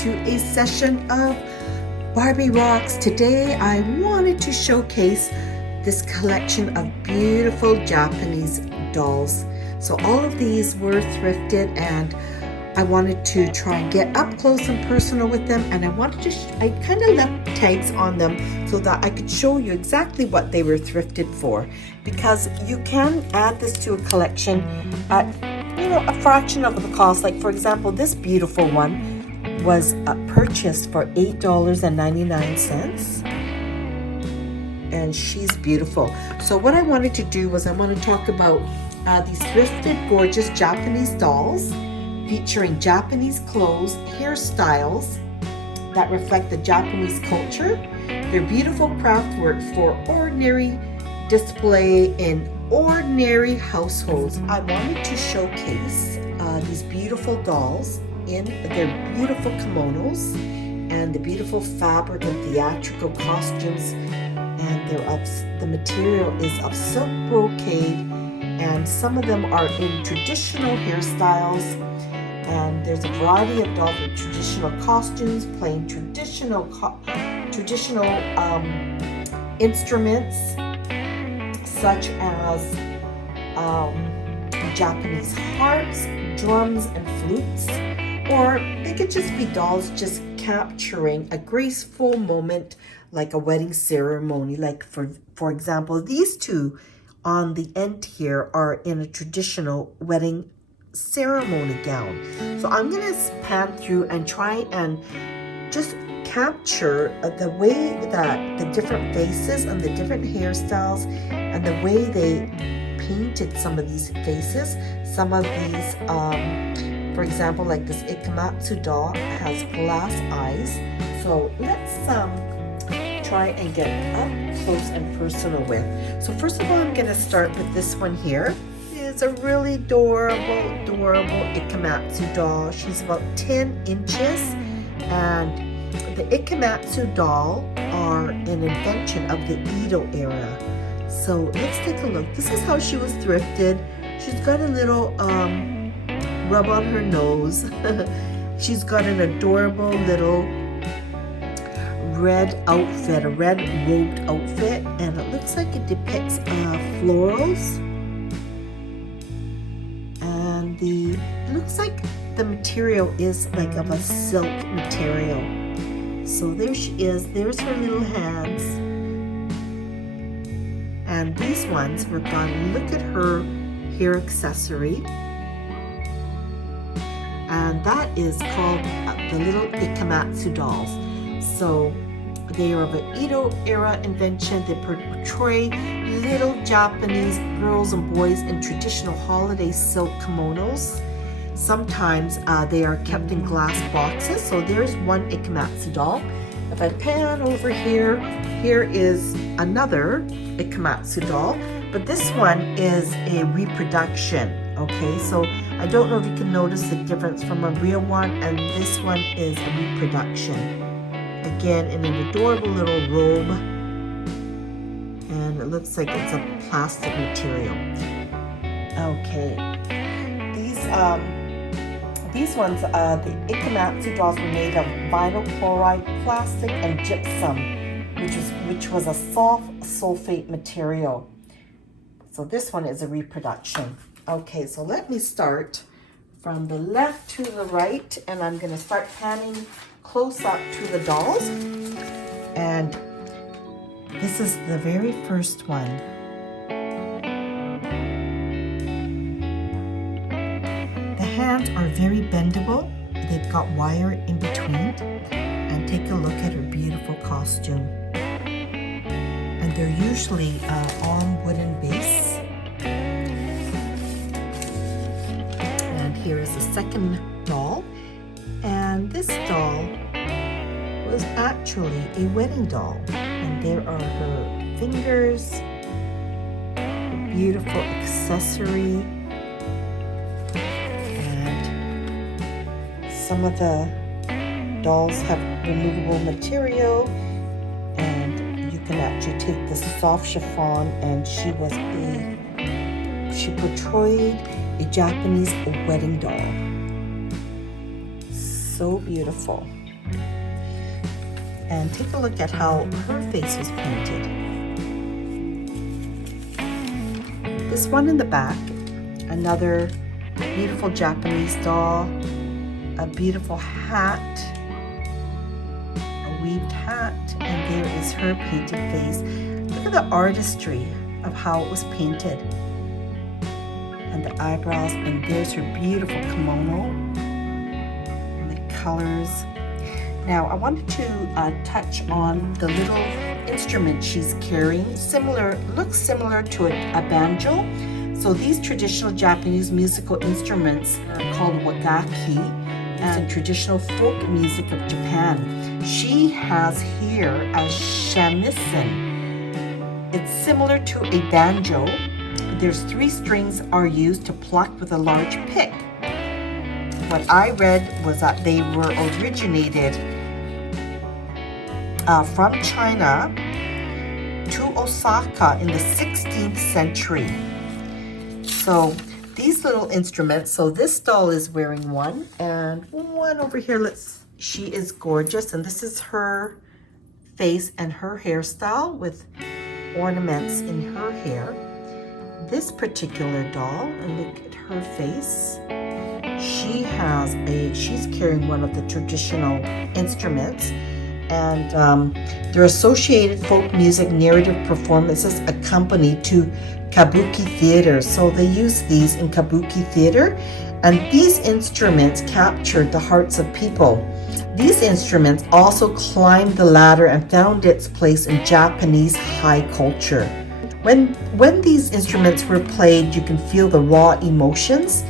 to a session of BarbieRocks. Today I wanted to showcase this collection of beautiful Japanese dolls. So all of these were thrifted, and I wanted to try and get up close and personal with them, and I wanted to I kind of left tags on them so that I could show you exactly what they were thrifted for, because you can add this to a collection at a fraction of the cost. Like, for example, this beautiful one was purchased for $8.99, and she's beautiful. So what I wanted to do was I want to talk about these thrifted gorgeous Japanese dolls featuring Japanese clothes, hairstyles that reflect the Japanese culture. They're beautiful craft work for ordinary display in ordinary households. I wanted to showcase these beautiful dolls in their beautiful kimonos and the beautiful fabric and theatrical costumes, and the material is of silk brocade, and some of them are in traditional hairstyles. And there's a variety of dolls with traditional costumes, playing traditional instruments, such as Japanese harps, drums, and flutes. Or they could just be dolls just capturing a graceful moment, like a wedding ceremony. Like for example, these two on the end here are in a traditional wedding ceremony gown. So I'm gonna pan through and try and just capture the way that the different faces and the different hairstyles and the way they painted some of these faces. Some of these, for example, like this Ikematsu doll has glass eyes. So let's try and get up close and personal with. So first of all, I'm gonna start with this one here. It's a really adorable Ikematsu doll. She's about 10 inches, and the Ikematsu doll are an invention of the Edo era. So let's take a look. This is how she was thrifted. She's got a little rub on her nose. She's got an adorable little red outfit, a red robed outfit, and it looks like it depicts florals. And it looks like the material is like of a silk material. So there she is. There's her little hands. And these ones were done. Look at her hair accessory. And that is called the little Ikematsu dolls. So they are of an Edo era invention. They portray little Japanese girls and boys in traditional holiday silk kimonos. Sometimes they are kept in glass boxes. So there's one Ikematsu doll. If I pan over here, here is another Ikematsu doll, but this one is a reproduction. Okay, so I don't know if you can notice the difference from a real one, and this one is a reproduction. Again, in an adorable little robe, and it looks like it's a plastic material. Okay, these ones, the Ikematsu dolls were made of vinyl chloride, plastic, and gypsum, which was a soft sulfate material. So this one is a reproduction. Okay, so let me start from the left to the right, and I'm going to start panning close up to the dolls. And this is the very first one. The hands are very bendable. They've got wire in between. And take a look at her beautiful costume. And they're usually on wooden base. And here is the second doll. And this doll was actually a wedding doll. And there are her fingers, a beautiful accessory, and some of the dolls have removable material, and you can actually take this soft chiffon, and she portrayed a Japanese wedding doll. So beautiful. And take a look at how her face was painted. This one in the back, another beautiful Japanese doll, a beautiful hat, a weaved hat, and there is her painted face. Look at the artistry of how it was painted. And the eyebrows, and there's her beautiful kimono, and the colors. Now I wanted to touch on the little instrument she's carrying. Looks similar to a banjo. So these traditional Japanese musical instruments are called wagaki, and traditional folk music of Japan. She has here a shamisen. It's similar to a banjo. There's 3 strings are used to pluck with a large pick. What I read was that they were originated from China to Osaka in the 16th century. So these little instruments, so this doll is wearing one, and one over here, she is gorgeous, and this is her face and her hairstyle with ornaments in her hair. This particular doll, and look at her face, she's carrying one of the traditional instruments, and they're associated folk music narrative performances accompanied to kabuki theater. So they use these in kabuki theater, and these instruments captured the hearts of people. These instruments also climbed the ladder and found its place in Japanese high culture. When these instruments were played, you can feel the raw emotions,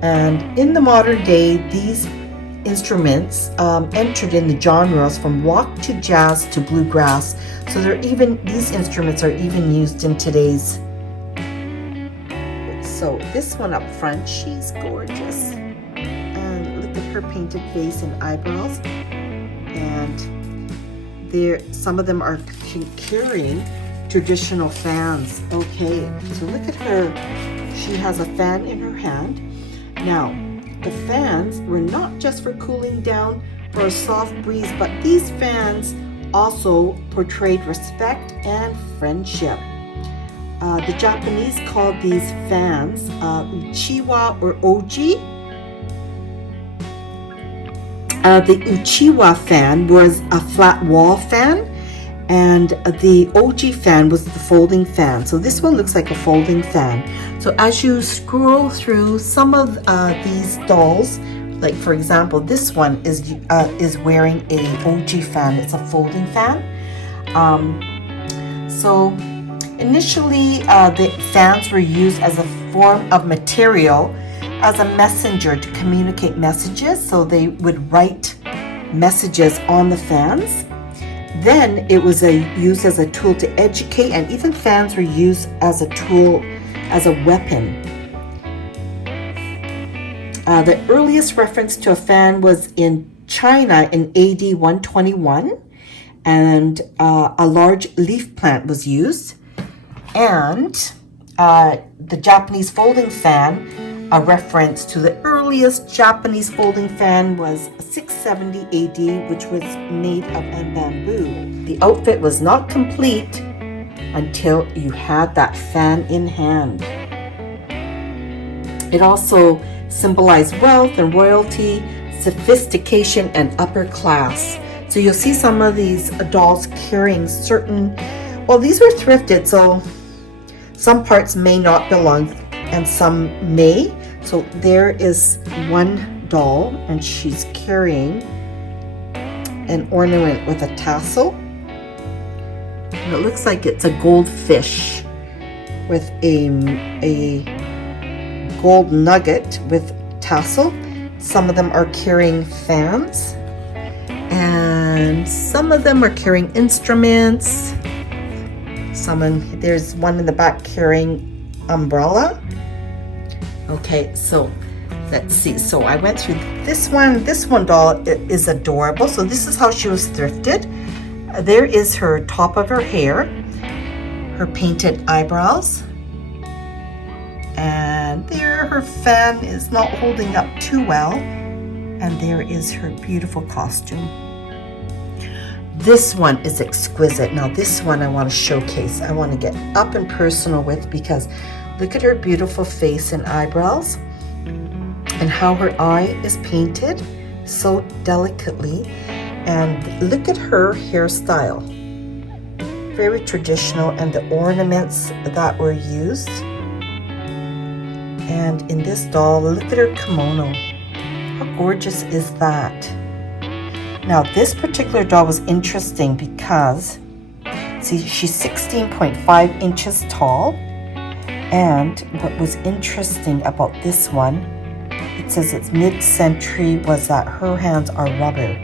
and in the modern day, these instruments entered in the genres from rock to jazz to bluegrass. So these instruments are even used in today's. So this one up front, she's gorgeous, and look at her painted face and eyebrows, and some of them are carrying traditional fans. Okay, so look at her. She has a fan in her hand. Now, the fans were not just for cooling down for a soft breeze, but these fans also portrayed respect and friendship. The Japanese called these fans uchiwa or oji. The uchiwa fan was a flat wall fan, and the oji fan was the folding fan. So this one looks like a folding fan. So as you scroll through some of these dolls, like for example, this one is wearing a oji fan. It's a folding fan. So initially, the fans were used as a form of material, as a messenger to communicate messages. So they would write messages on the fans. Then it was used as a tool to educate, and even fans were used as a tool, as a weapon. The earliest reference to a fan was in China in AD 121, and a large leaf plant was used. And the Japanese folding fan, a reference to the earliest Japanese folding fan, was 670 AD, which was made of bamboo. The outfit was not complete until you had that fan in hand. It also symbolized wealth and royalty, sophistication, and upper class. So you'll see some of these dolls carrying these were thrifted, so some parts may not belong and some may. So there is one doll, and she's carrying an ornament with a tassel. And it looks like it's a goldfish with a gold nugget with tassel. Some of them are carrying fans, and some of them are carrying instruments. There's one in the back carrying umbrella. Okay, so let's see. So I went through this one. This one doll is adorable. So this is how she was thrifted. There is her top of her hair, her painted eyebrows, and there her fan is not holding up too well, and there is her beautiful costume. This one is exquisite. Now this one I want to showcase. I want to get up and personal with, because look at her beautiful face and eyebrows and how her eye is painted so delicately. And look at her hairstyle. Very traditional, and the ornaments that were used. And in this doll, look at her kimono. How gorgeous is that? Now this particular doll was interesting because, see, she's 16.5 inches tall. And what was interesting about this one, it says it's mid-century, was that her hands are rubber.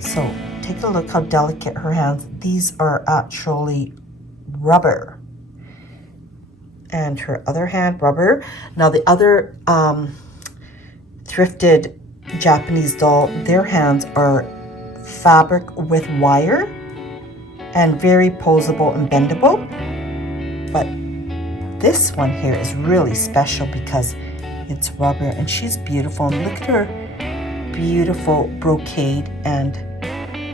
So take a look how delicate her hands. These are actually rubber. And her other hand, rubber. Now the other thrifted Japanese doll, their hands are fabric with wire and very posable and bendable. But this one here is really special because it's rubber, and she's beautiful. And look at her beautiful brocade and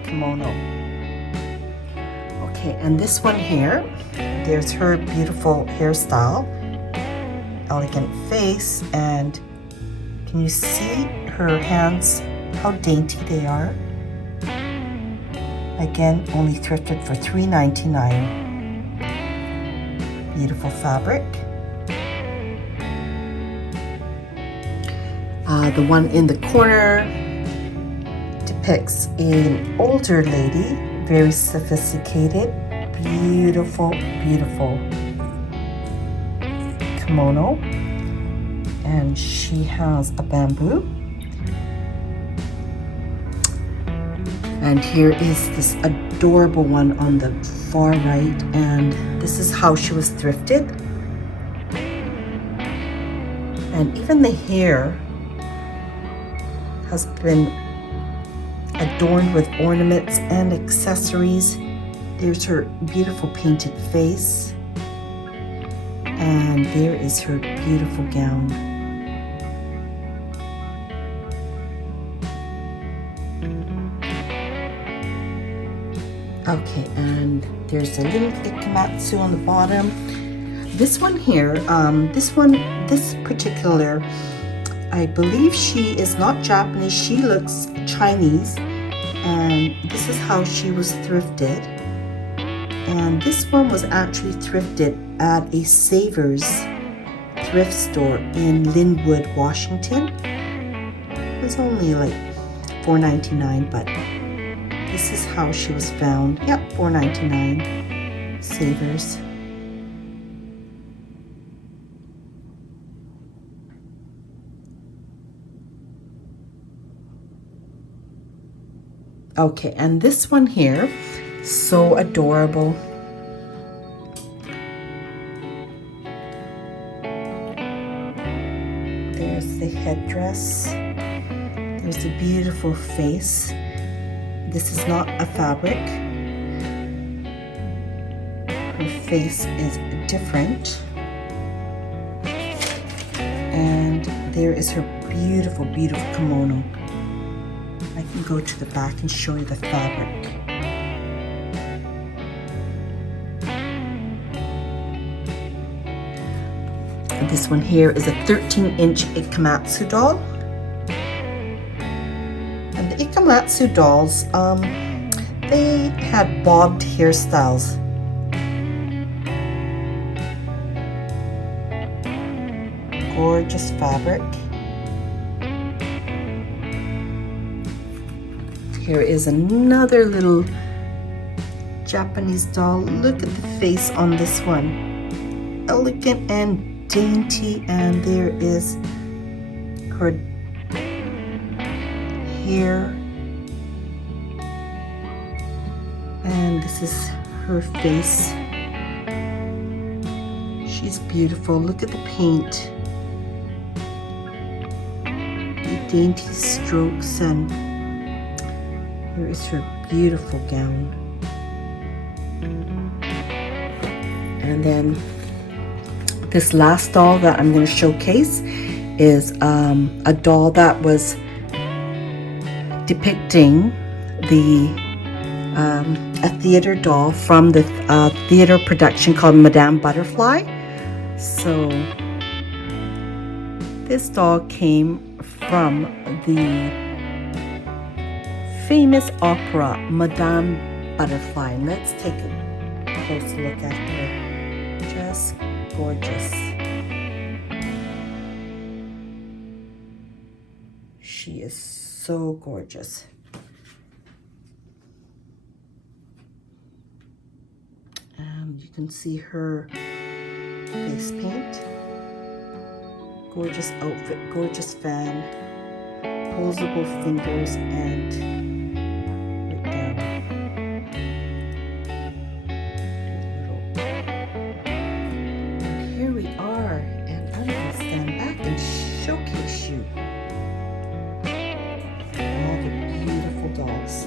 kimono. Okay, and this one here, there's her beautiful hairstyle, elegant face, and can you see her hands, how dainty they are? Again, only thrifted for $3.99. Beautiful fabric. The one in the corner depicts an older lady, very sophisticated, beautiful, beautiful kimono, and she has a bamboo. And here is this adorable one on the far right, and this is how she was thrifted. And even the hair has been adorned with ornaments and accessories. There's her beautiful painted face, and there is her beautiful gown. Okay, and there's a little Ikematsu on the bottom. This one here, this particular, I believe she is not Japanese, she looks Chinese, and this is how she was thrifted. And this one was actually thrifted at a Savers thrift store in Linwood, Washington. It was only like $4.99, but this is how she was found. Yep, $4.99, Savers. Okay, and this one here, so adorable. There's the headdress. There's the beautiful face. This is not a fabric. Her face is different. And there is her beautiful, beautiful kimono. I can go to the back and show you the fabric. And this one here is a 13-inch Ikematsu doll. And the Ikematsu dolls, they had bobbed hairstyles. Gorgeous fabric. Here is another little Japanese doll. Look at the face on this one. Elegant and dainty, and there is her hair. And this is her face. She's beautiful. Look at the paint. The dainty strokes, and here is her beautiful gown. And then this last doll that I'm going to showcase is a doll that was depicting the a theater doll from the theater production called Madame Butterfly. So this doll came from the famous opera Madame Butterfly. Let's take a close look at her. Just gorgeous. She is so gorgeous. You can see her face paint. Gorgeous outfit, gorgeous fan, posable fingers, and right down. And here we are, and I'm going to stand back and showcase you all the beautiful dolls.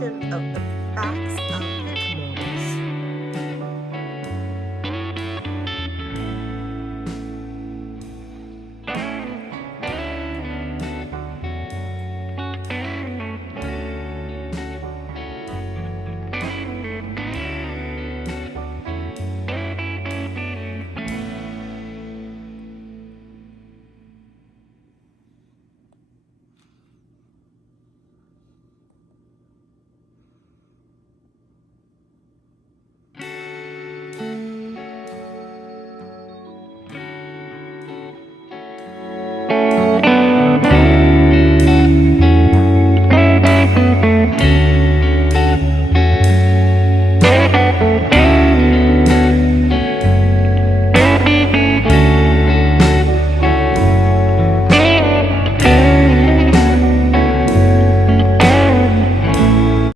Of the facts of